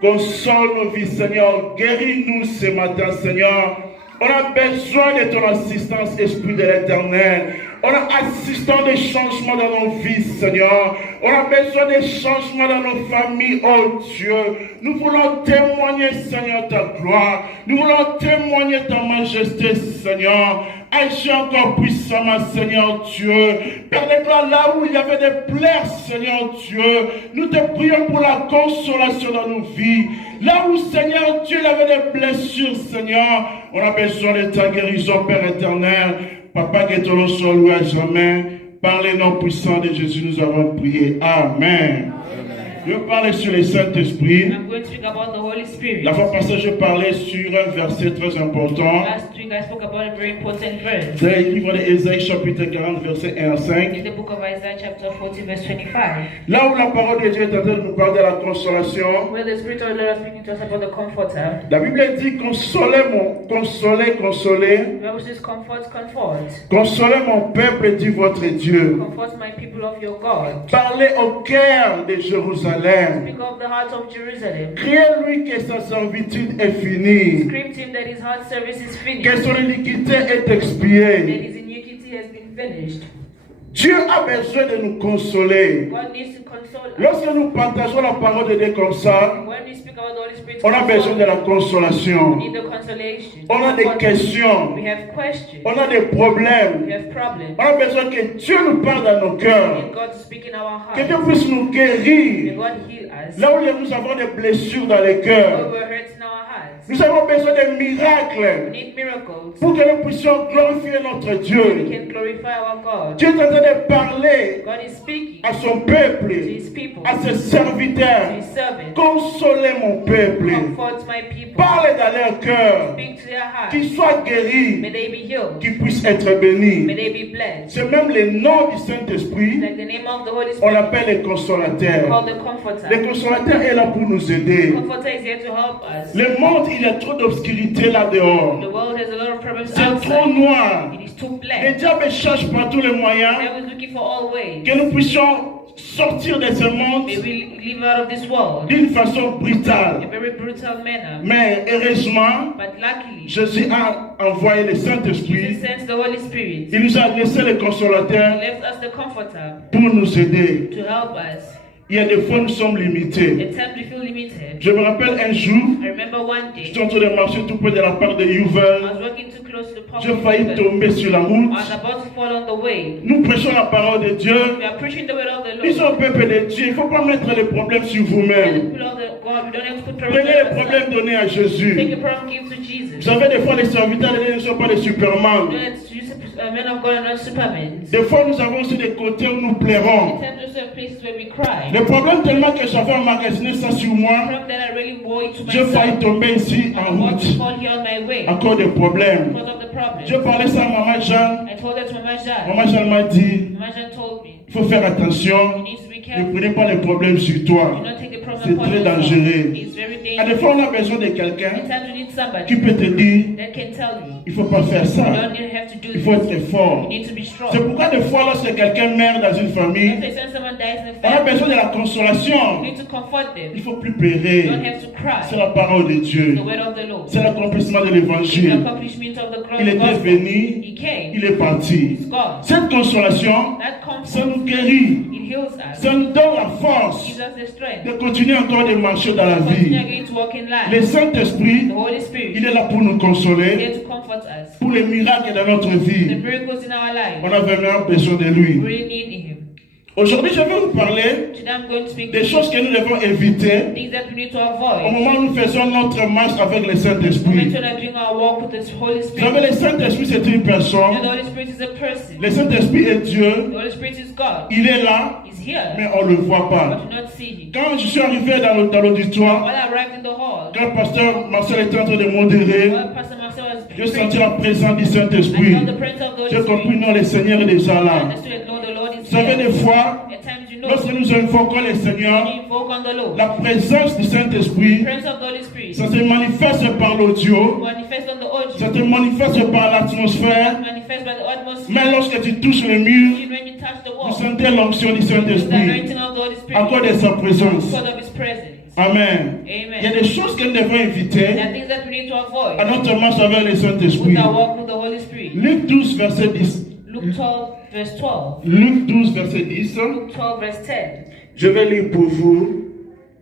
Console nos vies, Seigneur. Guéris-nous ce matin, Seigneur. On a besoin de ton assistance, Esprit de l'Éternel. On a assistant des changements dans nos vies, Seigneur. On a besoin des changements dans nos familles, oh Dieu. Nous voulons témoigner, Seigneur, ta gloire. Nous voulons témoigner ta majesté, Seigneur. Agis encore puissamment, Seigneur Dieu. Père de gloire, là où il y avait des plaies, Seigneur Dieu, nous te prions pour la consolation dans nos vies. Là où, Seigneur Dieu, il y avait des blessures, Seigneur, on a besoin de ta guérison, Père éternel. Papa, que ton nom soit loué à jamais. Par les noms puissants de Jésus, nous avons prié. Amen. Je parlais sur le Saint-Esprit. La fois passée, je parlais sur un verset très important. Last week I spoke about a very important verse. Dans le livre d'Ésaïe, chapitre 40, verset 1 à 5. In the book of Isaiah, chapter 40, verse 25. Là où la parole de Dieu est en train de nous parler de la consolation. Where the Spirit of the Lord is speaking to us about the Comforter. La Bible dit consolez, consolez. The Bible says, comfort, comfort. Consolez mon peuple, dit votre Dieu. Comfort my people of your God. Parlez au cœur de Jérusalem. Speak of the heart of Jerusalem. Criez-lui que sa servitude est finie. Scream to him that his heart service is finished. Que son iniquité est That expiée. his iniquity has been finished. Dieu a besoin de nous consoler. God needs to console us. Lorsque nous partageons la parole de Dieu comme ça, When we speak about the Holy Spirit, on a besoin de la consolation. we need the consolation. On a des questions. We have questions. On a des problèmes. We have problems. On a besoin que Dieu nous parle dans nos We cœurs. need God to speak in our Que hearts. Dieu puisse nous May guérir. God heal us. Là où nous avons des blessures dans les Where cœurs. we're hurt in our hearts. Nous avons besoin de We miracles need miracles. pour que nous puissions glorifier notre We Dieu. can glorify our God. Dieu est en train de parler God is speaking à son to peuple, his people, à ses to serviteurs. his servants. Consolez mon peuple. Comfort my people. Parlez dans leur cœur. Speak to their hearts. Qu'ils soient guéris, May they be healed. qu'ils puissent être May bénis. they be blessed. C'est même le nom du Saint-Esprit. Like the name of the Holy On Spirit, l'appelle le consolateur. called the Comforter. Le consolateur est là pour nous The aider. Comforter is here to help us. Le monde, il y a trop d'obscurité là dehors. The world has a lot of problems C'est trop outside. noir. It is too Le black. diable cherche par tous les moyens I was looking for all ways. que nous puissions sortir de ce monde May we live out of this world d'une façon in brutale. a very brutal manner. Mais heureusement, But luckily, Jésus a envoyé le Jesus Saint-Esprit. sends the Holy Spirit. Il nous a laissé le He consolateur left us the Comforter pour nous aider. to help us. Il y a des fois nous sommes limités. At times we feel limited. Je me rappelle un jour, I remember one day, j'étais en train de marcher tout près de la part de I Youvel. was walking too close to the park. J'ai failli tomber sur la I route. was about to fall on the way. Nous prêchons la parole de Dieu. We are preaching the word of the Ils Lord. sont peuple de Dieu. Il ne faut pas mettre les problèmes sur And the vous-même. people of the God, we don't have to put Prenez les problems on problèmes ourselves. donnés à Jésus. Take a problem, give to Jesus. Vous savez, des fois, les serviteurs de Dieu ne sont pas des Superman. Men of God are not supermen. Des fois, nous avons aussi des côtés où nous plairons. We tend to have places where we cry. Le problème tellement que j'avais emmagasiné ça sur The moi, problem that I really bore it to j'ai failli myself. tomber ici I en want to route fall here on my way à cause des problèmes. because of the problem. Je parlais ça à Maman Jeanne. I told that to Mama Jeanne. Maman Jeanne m'a dit, Mama Jeanne told me, il faut faire you attention. need to be Ne careful. prenez pas les problèmes sur Do toi. not take the problem C'est upon très yourself. dangereux. It's very À des dangerous. fois, on a besoin de quelqu'un At times you need qui somebody peut te dire, that can tell you. il ne faut pas faire You ça. don't have to do Il faut this. être fort. You need to be strong. C'est pourquoi des fois, lorsque quelqu'un meurt dans une famille, If someone dies in on a a family, besoin de la you consolation. need to comfort Il them. ne faut plus You pleurer. don't have to C'est cry. la parole de Dieu. The word of the Lord. C'est l'accomplissement de The l'évangile. accomplishment of the Il était gospel. venu, He came. il est parti. He's gone. Cette consolation, That ça comfort, nous guérit. it heals us. Ça nous donne la force Gives us the strength. de continuer encore de marcher dans la Continue vie. again to walk in Le life. Saint-Esprit, The Holy Spirit il est là pour nous is consoler, here to comfort us. pour les miracles dans notre The vie. miracles in our life, On a vraiment besoin de we lui. really need Him. Aujourd'hui, je vais vous parler Today I'm going to speak des choses que nous devons éviter things that we need to au avoid. moment où nous faisons notre marche avec le When Saint-Esprit. we're doing our walk with the Holy Vous Spirit. savez, le Saint-Esprit, c'est une And the personne. Holy Spirit is a person. Le Saint-Esprit est Dieu. The Holy Spirit is God. Il est là, He's here, mais on ne le voit but pas. do not see Him. Quand je suis arrivé dans l'auditoire, When I arrived in the hall, quand le pasteur Marcel était en train de modérer, while Pastor Marcel was j'ai senti preaching, la présence du I Saint-Esprit. felt the presence of the J'ai Holy compris, Spirit. non, le Seigneur est déjà I là. understood that no, the Lord is Vous savez, here. des fois, At times you know, lorsque nous invoquons le Seigneur, when you invoke on the Lord, la présence du the Saint-Esprit, presence of the Holy Spirit ça se manifeste par l'audio, manifests on the ça audio, se manifeste par l'atmosphère, manifests by the atmosphere. mais lorsque tu touches le mur, Even when you touch the vous wall, sentez l'onction du it's the Saint-Esprit anointing of the Holy à cause Spirit de sa présence. because of His presence. Amen. Il y a Amen. des choses que nous devons éviter There are things that we need to à avoid notre marche avec le Saint-Esprit. with our walk with the Holy Spirit. Luc 12, verset 10. Luke 12, verse 12. Luc 12, verset 10. Luke 12, verse 10. Je vais lire pour vous.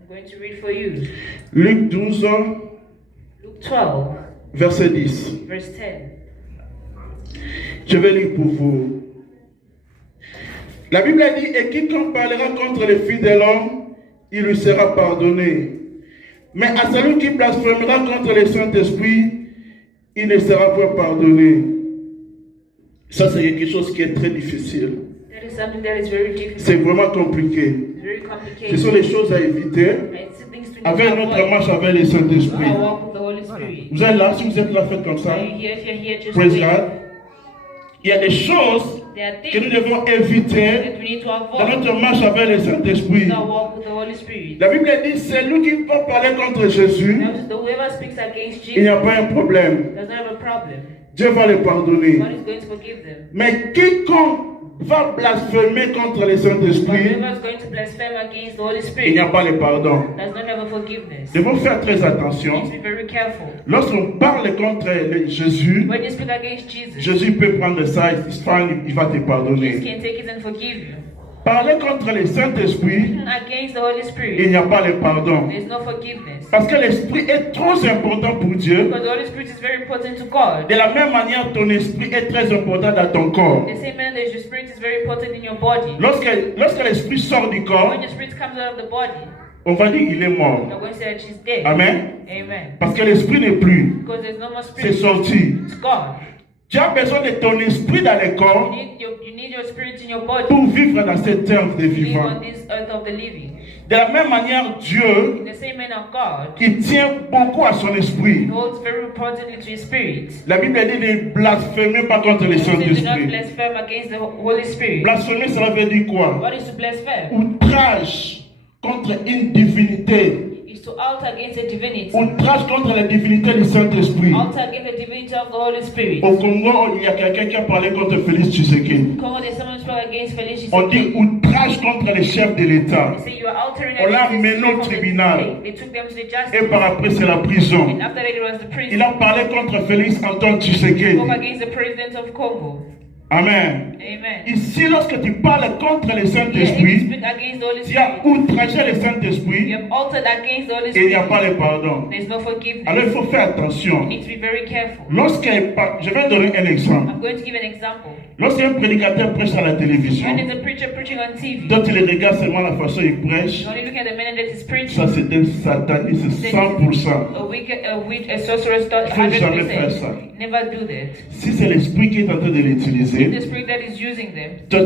I'm going to read for you. Luc 12, Luke 12, verset 10. verse 10. Je vais lire pour vous. La Bible dit, et quiconque parlera contre les filles de l'homme, il lui sera pardonné. Mais à celui qui blasphémera contre le Saint-Esprit, il ne sera point pardonné. Ça, c'est quelque chose qui est très difficile. That is something that is very C'est difficult. vraiment compliqué. It's very Ce complicated. sont des choses à éviter It's things to avec notre avoid. marche avec le Saint-Esprit. Our walk with the Holy Spirit. Vous êtes là, si vous êtes là, faites comme ça. Are you here? If you're here, just Praise wait. God. Il y a des choses There are que nous things devons éviter that we need to dans avoid notre marche avec le Saint-Esprit. with our walk with the Holy Spirit. La Bible dit, c'est lui qui va parler contre Jésus. Notice that whoever speaks against Il n'y a Jesus pas un problème. does not have a problem. Dieu va le pardonner. God is going to forgive them. Mais quiconque va blasphémer contre le But Saint-Esprit, whoever is going to blaspheme against the Holy il n'y a Spirit pas le pardon. does not have a forgiveness. Nous devons faire très You attention. need to be very careful. Lorsqu'on parle contre Jésus, When you speak against Jesus, Jésus peut prendre ça, il va te Jesus pardonner. can take it and forgive you. Parler contre le Saint-Esprit, Against the Holy il Spirit, n'y a pas le pardon. there's no forgiveness. Parce que l'Esprit est trop important pour Dieu. Because the Holy Spirit is very important to God. De la même manière, ton esprit est très important dans ton corps. The same manner that your spirit is very important in your body. Lorsque l'esprit sort du corps, When your spirit comes out of the body, on va dire qu'il est mort. you're going to say that she's dead. Amen. Amen. Parce que l'esprit n'est plus. Because there's no more C'est spirit. sorti. It's God. Tu as besoin de ton esprit dans le You corps need your spirit in your body pour vivre dans cette terre de to live vivant. on this earth of the living. De la même manière, Dieu, In the same manner, God il tient beaucoup à son esprit. holds very importantly to his spirit. La Bible dit ne blasphémez pas contre le He says, do not Saint-Esprit. blaspheme against the Holy Spirit. Blasphémer, cela veut dire quoi? What is to blaspheme? Outrage contre une divinité. Is to out against the divinity. Outrage contre la divinité du Saint-Esprit. Out against the divinity of the Holy Spirit. Au Congo, il y a quelqu'un qui a parlé contre Félix Tshisekedi. Congo, there's someone spoke against Félix On dit Tshisekedi. outrage contre les chefs de l'État. They say you are altering On l'a against the amené au chief of the tribunal. state. They took them to the Et justice. par après, c'est la prison. And after that, it was the prison. Il a parlé contre Félix Antoine Tshisekedi. Spoke against the president of Congo. Amen. Amen. Ici, lorsque tu parles contre le Here, if you Saint-Esprit, speak against the Holy tu as Spirit, outragé le you Saint-Esprit have altered against the Holy et il n'y a Spirit. pas de pardon. There's no forgiveness. Alors il faut faire You attention. need to be very careful. Je vais donner un exemple. I'm going to give an example. Lorsqu'un prédicateur prêche à la télévision, When there's a preacher preaching on TV, toi tu le regardes seulement la façon il prêche, you only look at the manner that he's preaching. ça c'est un satanisme, c'est 100%. A sorcerer's thought, Faut jamais faire ça. 100%. Never do that. Si c'est l'esprit qui est en train de The l'utiliser, spirit that is using them, toi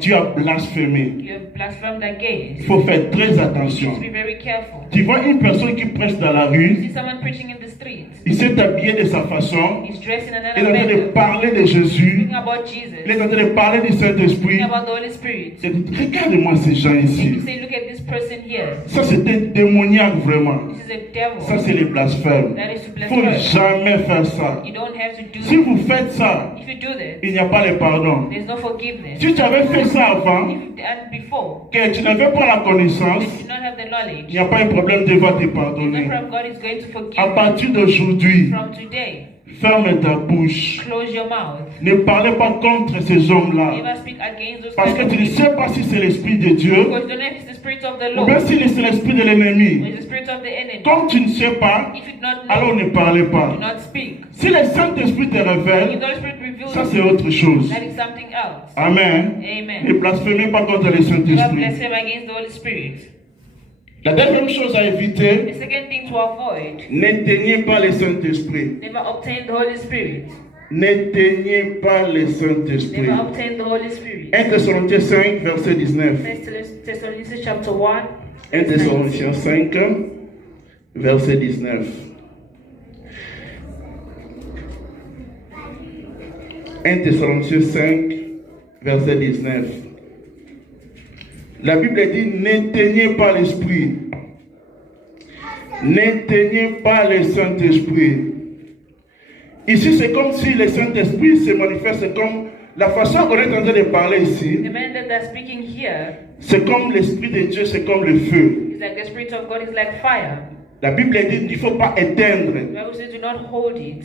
tu as blasphémé. you have blasphemed against. Il faut faire très You need attention. to be very careful. Tu vois une personne qui prêche dans la You rue, see someone preaching in the street. il s'est habillé de sa façon, He's dressed in il est en another train de manner. parler de Jésus, Speaking about Jesus. il est en train de parler du Saint-Esprit. Speaking about the Holy Spirit. Je dis, regarde-moi ces gens And ici. you say, look at this person here. Ça c'est un démoniaque vraiment. This is a Ça devil. c'est le blasphème. That is to Il faut blaspheme. jamais faire ça. You don't have to do Si that. vous faites ça, If you do that, il n'y a pas de pardon. there's no forgiveness. Si tu avais fait ça avant, If you've done before, que tu n'avais pas la connaissance, if you don't have the il knowledge, n'y a pas de problème, Dieu va te no pardonner. problem, God is going to forgive À you. partir d'aujourd'hui, From today, ferme ta bouche. close your mouth. Ne parlez pas contre ces hommes-là. Never speak against those Parce que kinds tu of ne people. sais pas si c'est l'esprit de Dieu Because you don't know if it's the spirit of the ou Lord bien si c'est l'esprit de l'ennemi. or it's the spirit of the enemy. Comme tu ne sais pas, If you do not alors know, ne parlez pas. do not speak. Si le Saint-Esprit te If révèle, the Holy Spirit reveals ça it, c'est autre chose. that is something else. Amen. Amen. Ne blasphémez pas contre le Do not Saint-Esprit. blaspheme against the Holy Spirit. La deuxième chose à éviter, The second thing to avoid, n'éteignez pas le Saint-Esprit. never obtain the Holy Spirit. N'éteignez pas le Saint-Esprit. Never obtain the Holy Spirit. 1 Thessaloniciens 5, verset 19. First Thessalonians chapter 1. 1 Thessaloniciens 5, verset 19. 1 Thessaloniciens 5, verset 19. La Bible dit, n'éteignez pas l'Esprit. N'éteignez pas le Saint-Esprit. Ici, c'est comme si le Saint-Esprit se manifeste comme la façon qu'on est en train de parler ici. The man that are speaking here, C'est comme l'Esprit de Dieu, c'est comme le feu. It's like the Spirit of God is like fire. La Bible dit qu'il ne faut pas éteindre. The Bible says do not hold it,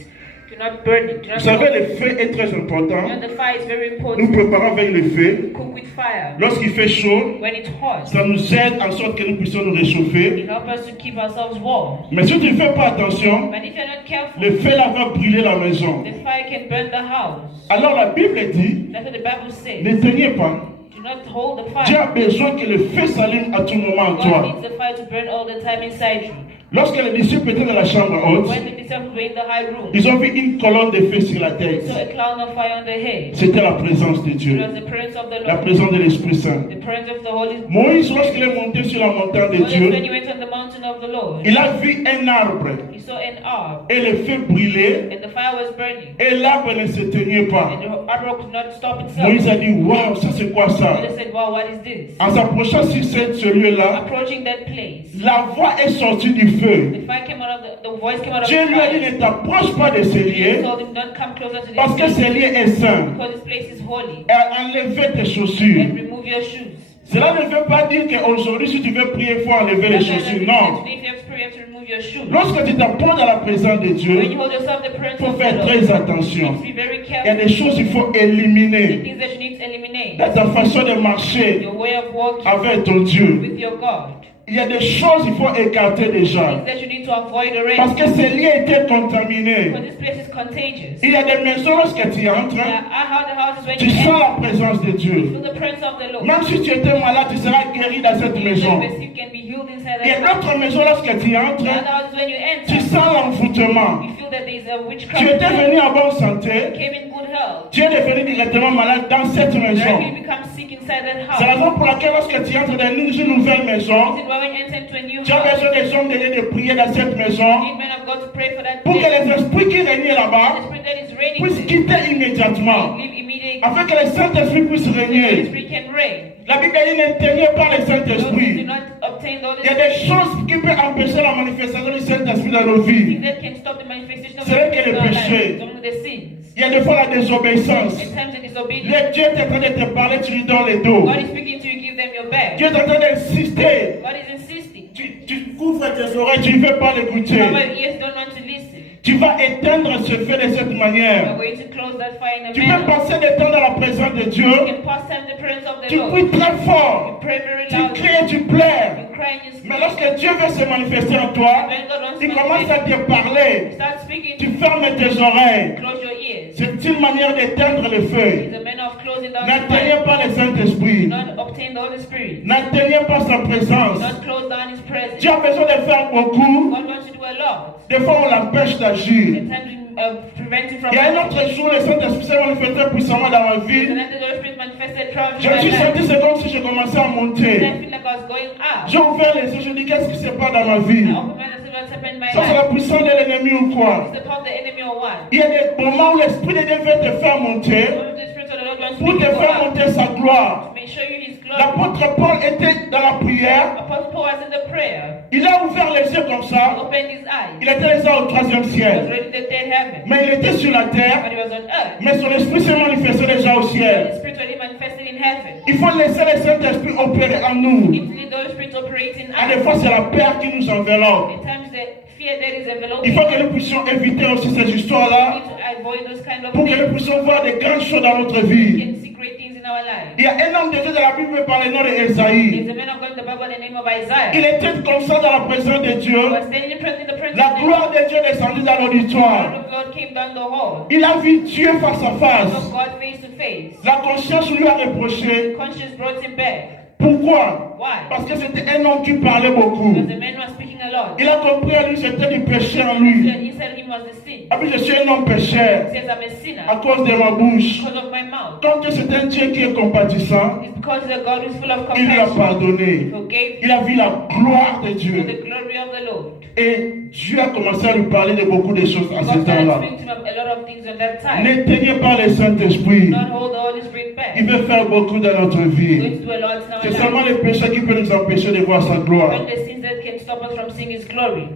do not burn it, do not Vous savez, hold le it. feu est très important. You know, the fire is very Nous important. préparons avec le feu. Cook with fire. Lorsqu'il fait chaud, When it's hot, ça nous aide en sorte que nous puissions nous réchauffer. it helps us to keep ourselves warm. Mais si tu ne fais pas attention, But if you're not careful, le feu là va brûler la maison. the fire can burn the house. Alors la Bible dit, That's what the Bible says. n'éteignez pas. Do not hold the Dieu fire. a besoin que le feu s'allume à tout moment en God toi. needs the fire to burn all the time inside you. Lorsque les disciples étaient dans la chambre haute, When the disciples were in the high room, ils ont vu une colonne de feu sur la they tête. saw a cloud of fire on their head. C'était la présence de It Dieu, was the presence of the la Lord, présence de l'Esprit Saint. the presence of the Holy Spirit. Moïse, lorsqu'il est monté sur la montagne de When Dieu, he went on the mountain of the Lord, il a vu un arbre he saw an ark, et le feu brûlait and the fire was burning, et l'arbre ne s'éteignait pas. and the ark could not stop itself. Moïse a dit, waouh, ça c'est quoi ça? They said, "Wow, what is this?" En s'approchant sur ce lieu-là, Approaching that place, la voix est sortie du feu. the fire came out of the voice came out of Dieu the lui a dit, fire. ne t'approche pas de ces He lieux told him, "Don't come closer to parce que this ce place, lieu est saint. because this place is holy, Et enlevez tes chaussures. and remove your shoes." Cela ne veut pas dire qu'aujourd'hui, si tu veux prier, il faut enlever les chaussures. Non. Today, if you have to pray, you have to remove your shoes. Lorsque tu t'approches dans la présence de When Dieu, you hold yourself the presence il faut of the faire Lord, très attention. be very Il y a careful. des choses qu'il faut The éliminer things that you need to eliminate. dans ta façon de marcher Your way of walking avec ton Dieu. with your God. Il y a des choses qu'il faut écarter déjà. Things that you need to avoid Parce already. que ces lieux étaient contaminés. Because this place is contagious. Il y a des maisons, lorsque tu entres, How the houses when tu you sens enter, la présence de Dieu. feel the presence of the Lord. Même si tu étais malade, tu seras guéri dans cette maison. The sick can be healed inside Il y a that house. d'autres maisons, lorsque tu The entres, other houses when you tu enter, sens l'envoûtement. you feel that there is a witchcraft. Tu étais venu en bonne santé, Came in good health. tu es devenu directement malade dans cette Directly maison. become sick inside that C'est la house. raison pour laquelle lorsque tu entres dans une nouvelle maison, This is why when you enter into a new tu as house, besoin des hommes de prier dans cette you maison need men of God to pray for that pour que place. les esprits qui régnaient The là-bas spirit that is reigning puissent there, quitter immédiatement, leave immediately. afin que le Saint-Esprit puisse The Holy régner. Spirit can reign. La Bible dit n'éteignez pas le Those who do Saint-Esprit. not obtain the Holy Il y a des Spirit, choses qui peuvent empêcher la manifestation du Saint-Esprit dans nos vies. things that can stop the manifestation of C'est vrai the que Spirit le in our péché. lives. Some of the sins. Il y a des fois la désobéissance. At times the disobedience. Le Dieu est en train de te parler, tu lui donnes le dos. God is speaking to you, give them your back. Dieu est en train d'insister. God is insisting. Tu couvres tes oreilles, tu ne veux pas l'écouter. Our ears don't want to listen. Tu vas éteindre ce feu de cette We're manière. going to close that fire in a Tu peux manner. passer des temps dans la présence de Dieu. You can pass time in the presence of the Tu Lord. pries très You fort. pray very Tu loudly. cries et tu pleures. You cry and you speak. Mais lorsque Dieu veut se manifester en toi, When God wants to il commence à manifest, te parler. start speaking. Tu fermes tes oreilles. Close your ears. C'est une manière d'éteindre le feu. It's a manner of closing down the N'atteignez fire. pas le Saint-Esprit. Do not obtain the Holy Spirit. N'atteignez pas sa Do présence. not close down His presence. Dieu a besoin de faire beaucoup. God wants to do a lot. Des fois, on l'empêche d'agir. At times we prevent Him from Il y a un autre jour, le Saint-Esprit s'est manifesté puissamment dans ma vie. And then the Holy Spirit manifested throughout Je me my suis life. senti, c'est comme si je commençais à I monter. feel like I was going up. J'ai ouvert les yeux, je dis qu'est-ce qui se passe dans ma vie? I opened my eyes and what's happened in my Ça, c'est life. la puissance de l'ennemi ou quoi? It's the power of the enemy or what? Il y a des moments où l'Esprit de Dieu veut te faire monter One of the Spirit of the Lord wants pour me te to go faire up. monter sa gloire. May show you His glory. L'apôtre Paul était dans la prière. Apostle Paul was in the prayer. Il a ouvert les yeux comme He ça. opened his eyes. Il était déjà au troisième He was ciel. already in the third heaven. Mais il était sur la terre. But he was on earth. Mais son esprit s'est manifesté déjà au The ciel. Spirit already manifested in heaven. Il faut laisser le Saint-Esprit opérer en nous. It's the Holy Spirit operating À us. des fois, c'est la peur qui nous enveloppe. At times the fear that is enveloping. Il faut que nous puissions éviter aussi ces We histoires-là need to avoid those kind of pour que things. nous puissions voir des grandes choses dans notre We vie. can see great things in our lives. Il y a un homme de Dieu de la Bible par le nom d'Esaïe. There's a man of God in the Bible by the name of Isaiah. Il était comme ça dans la présence de He Dieu. was standing in front of the presence La of God. gloire de Dieu est descendue dans The l'auditoire. Word of God came down the hall. Il a vu Dieu face à Of face. God face to face. La conscience lui a reproché. Conscience brought him back. Pourquoi? Why? Parce que c'était un homme qui parlait beaucoup. Because the man was speaking a lot. Il a compris à lui c'était du péché en lui. Inside him was the sin. Ah oui, je suis un homme pécheur He says, I'm a sinner à cause de ma bouche. because of my mouth. Comme que c'est un Dieu qui est compatissant, It's because the God is full of il lui a compassion. pardonné. Forgave Il a vu la gloire de for Dieu. the glory of the Lord. Et Dieu a commencé à lui parler de beaucoup de choses à ce God started temps-là. speaking to him a lot of things at that time. N'éteignez pas le Saint-Esprit. Do not hold the Holy Spirit back. Il veut faire beaucoup dans notre He's vie. going to do a lot in our C'est seulement lives. le péché qui peut nous empêcher de voir sa gloire. When the sins that can stop us from seeing His glory.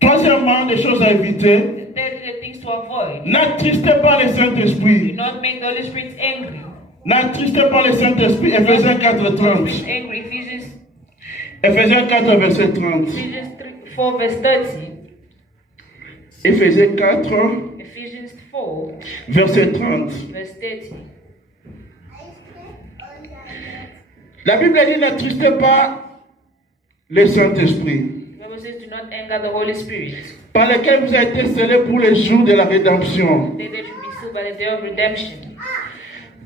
Troisièmement, les choses à éviter. The third are the things to avoid. N'attristez pas le Do Saint-Esprit. not make the Holy Spirit angry. N'attristez pas le Saint-Esprit. Éphésiens The Holy 4:30. Spirit angry. Ephesians Ephésiens 4, verset 30. Ephesians 4 verse 30. Ephésiens 4, Ephesians 4 verset 30. verse 30. La Bible dit n'attristez pas le Saint-Esprit, The Bible says, do not anger the Holy Spirit. par lequel vous avez été scellés pour les jours de la rédemption. They that should be sealed by the day of redemption.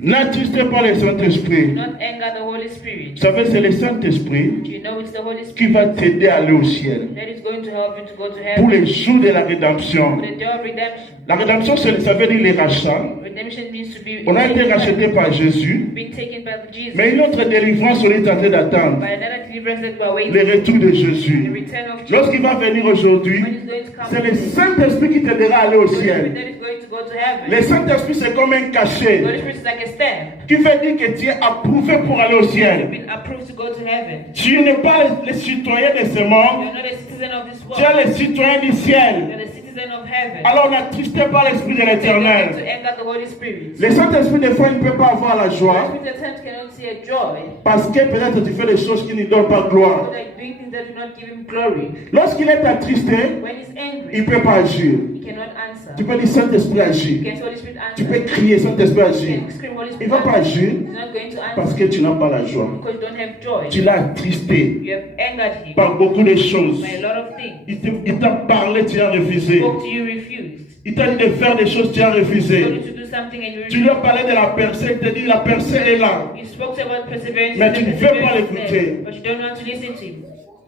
N'attristez pas le Do Saint-Esprit. not anger the Holy Spirit. Vous savez, c'est le Saint-Esprit Do you know it's the Holy qui Spirit va t'aider à aller au ciel. that is going to help you to go to Pour heaven? les jours de la rédemption. For the day of redemption. La rédemption, ça veut dire les rachats. Redemption means to be On a été racheté par Jésus. being taken by Jesus. Mais une autre délivrance, on est en train d'attendre. By another deliverance that we are waiting. Le retour de The Jésus. return of Jesus. Lorsqu'il va venir aujourd'hui, When he's going to come. c'est le Saint-Esprit qui t'aidera à aller au The Holy Spirit ciel. that is going to go to heaven. Le Saint-Esprit, c'est comme un The cachet Holy Spirit is like a stamp. qui veut dire que tu es approuvé pour aller au You've ciel. been approved to go to heaven. Tu n'es pas le citoyen de ce monde, You're not a citizen of this tu world. es le citoyen du ciel. You're a citizen of heaven. Alors n'attristez pas l'Esprit de You don't need to l'Éternel. anger the Holy Spirit. Le Saint-Esprit, des fois, il ne peut pas avoir la The joie Holy Spirit at times cannot see a joy. parce que peut-être tu fais des choses qui ne donnent pas gloire. So like doing things that do not give him glory. Lorsqu'il est attristé, When he's angry, il ne peut pas agir. he cannot answer. Tu peux dire Saint-Esprit agit. Can Holy Spirit Tu answer? peux crier Saint-Esprit You agit. can scream Holy Il Spirit ne va pas answer. agir He's not going to parce answer que tu n'as pas la joie. because you don't have joy. Tu l'as attristé You have angered him par beaucoup de choses. by a lot of things. Il t'a parlé, tu as refusé. Spoke to you, refused. Il t'a dit de faire des choses, tu as He refusé. told you to do something and you Tu lui as refused. parlé de la percée, il t'a dit la percée est là. You spoke to him about perseverance, Mais and tu ne the veux pas perseverance is l'écouter. there, but you don't want to listen to him.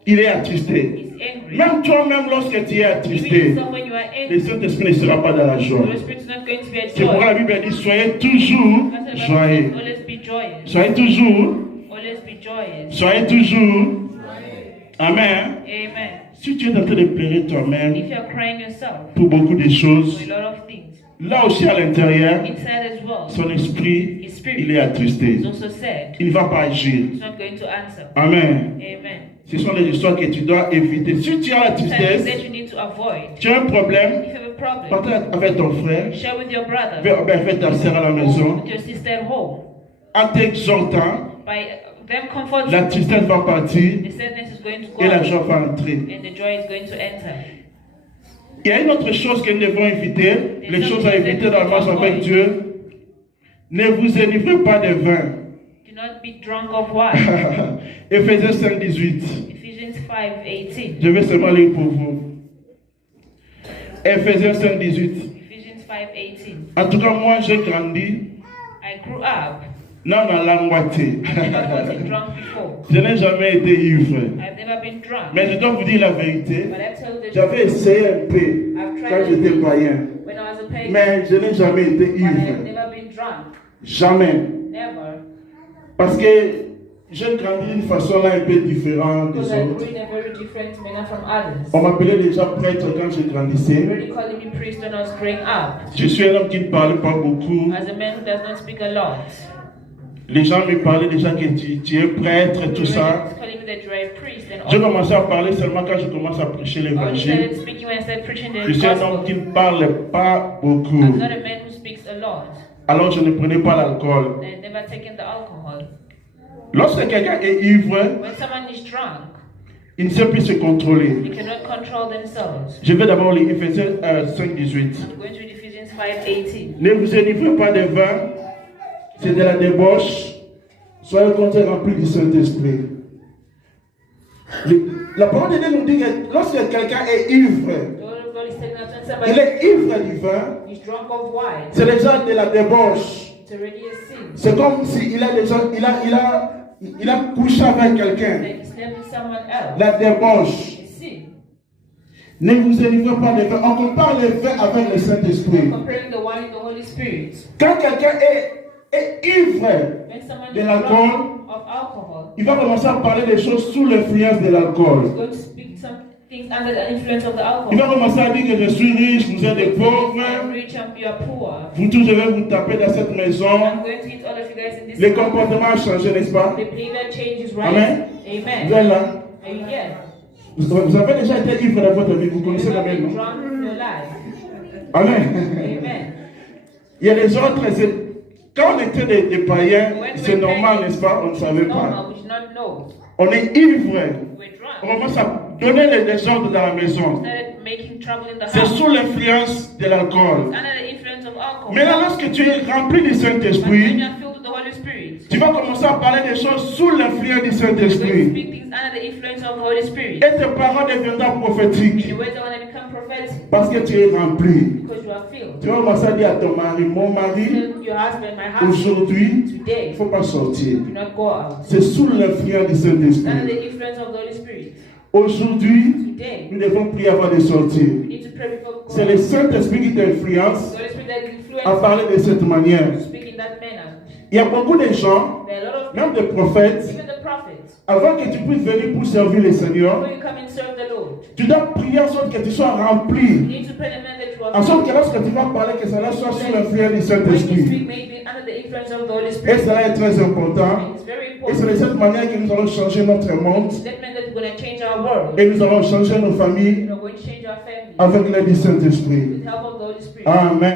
Il est attristé. He's angry. Même toi-même, lorsque tu es Even attristé, yourself when you are le angry, Saint-Esprit ne sera pas dans la the joie. Holy Spirit is not going to be a C'est pourquoi la joy. Bible dit soyez toujours That's why the Bible joyeux. says, always be joyous. Soyez toujours, Always be joyous. soyez toujours. Amen. Amen. Si tu es en train de pleurer toi-même If you are crying yourself pour beaucoup de for choses, a lot of things, là aussi à l'intérieur, inside as well, son esprit, his spirit il est attristé. is also sad. Il ne va pas agir. He's not going to answer. Amen. Amen. Ce sont les histoires que tu dois éviter. Si tu as la Something tristesse, that you need to avoid. tu as un problème, If you have a problem, partage avec ton frère, share with your brother, avec ta soeur à la or maison, with your sister at home. en t'exhortant, By them comforting, la tristesse va partir the sadness is going to go et la out, joie va entrer. and the joy is going to enter. Il y a une autre chose que nous devons éviter, les choses à éviter dans la marche avec Dieu. Ne vous enivrez pas de vin. Do not be drunk of wine. Éphésiens 5, 18. Ephesians 5:18. Je vais seulement lire pour vous. Éphésiens 5, 18. Ephesians 5:18. En tout cas, moi, j'ai grandi I grew up. dans la langoité. Never gotten drunk before. Je n'ai jamais été ivre. I've never been drunk. Mais je dois vous dire la vérité. But I tell you the truth. J'avais essayé un peu quand j'étais païen. When I was a pagan, Mais je n'ai jamais été but I have ivre. never been drunk. Jamais. Never. Parce que j'ai grandi d'une façon là un peu différente des Because I grew autres. in a very different manner from others. On m'appelait déjà prêtre quand je They grandissais. already calling me priest when I was growing up. Je suis un homme qui ne parle pas beaucoup. As a man who does not speak a lot. Les gens me parlaient déjà que tu es prêtre et tout ça. People calling me that you are a priest and J'ai all. commencé à parler seulement quand je commence à prêcher I only l'évangile. started speaking when I started preaching Je the suis un homme qui gospel. ne parle pas beaucoup. I'm not a man who speaks a lot. Alors je ne prenais pas l'alcool. I've never taken the alcohol. Lorsque quelqu'un est ivre, When someone is drunk, il ne sait plus se contrôler. they cannot control themselves. Je vais d'abord lire Éphésiens 5, 18. I'm going to read Ephesians 5:18. Ne vous enivrez pas de vin, c'est de la débauche. Soyez au contraire remplis du Saint-Esprit. La parole de Dieu nous dit que lorsque quelqu'un est ivre, The word of God is telling us when il somebody est ivre du vin, is drunk of wine, c'est déjà de la débauche. it's already a sin. C'est comme s'il a déjà, il a couché avec quelqu'un. Like he slept with someone else. La débauche. It's sin. Ne vous enivrez pas de vin. On compare le vin avec le Saint-Esprit. Comparing the wine and the Holy Spirit. Quand quelqu'un est ivre, When someone de is l'alcool, drunk of alcohol, il va commencer à parler des choses sous l'influence de he's l'alcool. going to speak some things under the influence of the Il va alcohol. commencer à dire que je suis riche, vous êtes des I'm pauvres. rich and you are poor. Vous tous, je vais vous taper dans cette maison. I'm going to hit all of you guys in this Le house. comportement a changé, n'est-ce pas? The behavior changes, right? Amen. Amen. Vous êtes là. Are you here? Vous avez déjà été ivre dans votre vie, vous connaissez You've la never même, been non? drunk in your life. Amen. Amen. Il y a des autres, quand on était des païens, c'est normal, n'est-ce pas? On ne savait pas. Normal, we did not know. On est ivre. We're house. On commence à donner les ordres dans la maison. Started making trouble in the C'est house. sous l'influence de l'alcool. Under the influence of alcohol. Maintenant, lorsque tu es rempli du But when Saint-Esprit, you are filled with the Holy Spirit, tu vas commencer à parler des choses sous l'influence du you're going to Saint-Esprit. speak things under the influence of the Holy Spirit. Et tes paroles deviendront prophétiques Your words are going to become prophetic parce que tu es rempli. because you are filled. Tu vas commencer à dire à ton mari, mon mari, Tell your husband, my husband, aujourd'hui, il today, ne faut pas sortir. do not go out. C'est sous l'influence du Under Saint-Esprit. the influence of the Holy Spirit. Aujourd'hui, Today, nous devons prier avant de sortir. we need to pray before C'est God. le Saint-Esprit qui t'influence The Holy Spirit that à influences parler de cette manière. you to speak in that manner. Il y a beaucoup de gens, There are a lot of même des prophètes, even the prophets. avant que tu puisses venir pour servir le Seigneur, Before you come and serve the Lord, tu dois prier en sorte que tu sois you rempli. need to pray the man that you are En sorte que filled. lorsque tu vas parler, que cela soit sous l'influence du When you Saint-Esprit. speak, maybe under the influence of the Holy Et Spirit. cela est très important. It's very Et c'est de important. cette manière que nous allons changer notre monde. That means that we're going to change our world. Et nous allons changer nos familles We're going to change our family avec l'aide du Saint-Esprit. with the help of the Holy Spirit. Amen.